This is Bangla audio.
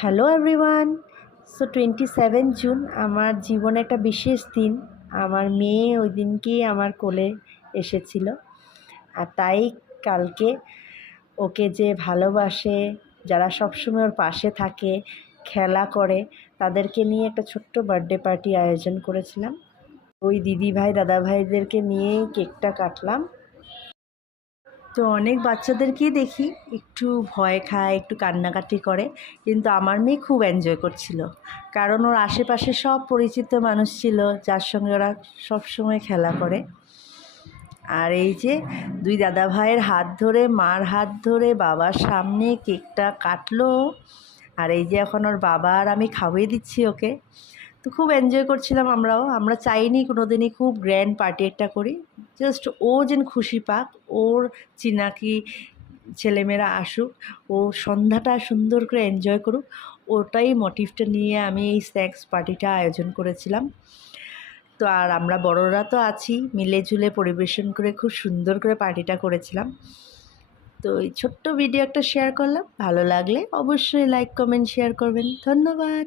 Hello everyone. সো 27 জুন আমার জীবনে একটা বিশেষ দিন। আমার মেয়ে ওই দিনকেই আমার কোলে এসেছিল, আর তাই কালকে ওকে যে ভালোবাসে, যারা সবসময় ওর পাশে থাকে, খেলা করে, তাদেরকে নিয়ে একটা ছোট্ট বার্থডে পার্টি আয়োজন করেছিলাম। ওই দিদিভাই দাদাভাইদেরকে নিয়েই কেকটা কাটলাম। তো অনেক বাচ্চাদেরকেই দেখি একটু ভয় খায়, একটু কান্নাকাটি করে, কিন্তু আমার মেয়ে খুব এনজয় করছিল, কারণ ওর আশেপাশে সব পরিচিত মানুষ ছিল যার সঙ্গে ওরা সবসময় খেলা করে। আর এই যে দুই দাদা ভাইয়ের হাত ধরে, মার হাত ধরে বাবার সামনে কেকটা কাটলো। আর এই যে এখন ওর বাবা আর আমি খাওয়িয়ে দিচ্ছি ওকে। তো খুব এনজয় করছিলাম আমরাও। আমরা চাইনি কোনো দিনই খুব গ্র্যান্ড পার্টি একটা করি, জাস্ট ও যেন খুশি পাক, ওর চিনাকি ছেলেমেয়েরা আসুক, ও সন্ধ্যাটা সুন্দর করে এনজয় করুক, ওটাই মোটিভটা নিয়ে আমি এই স্ন্যাক্স পার্টিটা আয়োজন করেছিলাম। তো আর আমরা বড়রা তো আছি, মিলে ঝুলে পরিবেশন করে খুব সুন্দর করে পার্টিটা করেছিলাম। তো এই ছোট্ট ভিডিও একটা শেয়ার করলাম, ভালো লাগলে অবশ্যই লাইক কমেন্ট শেয়ার করবেন। ধন্যবাদ।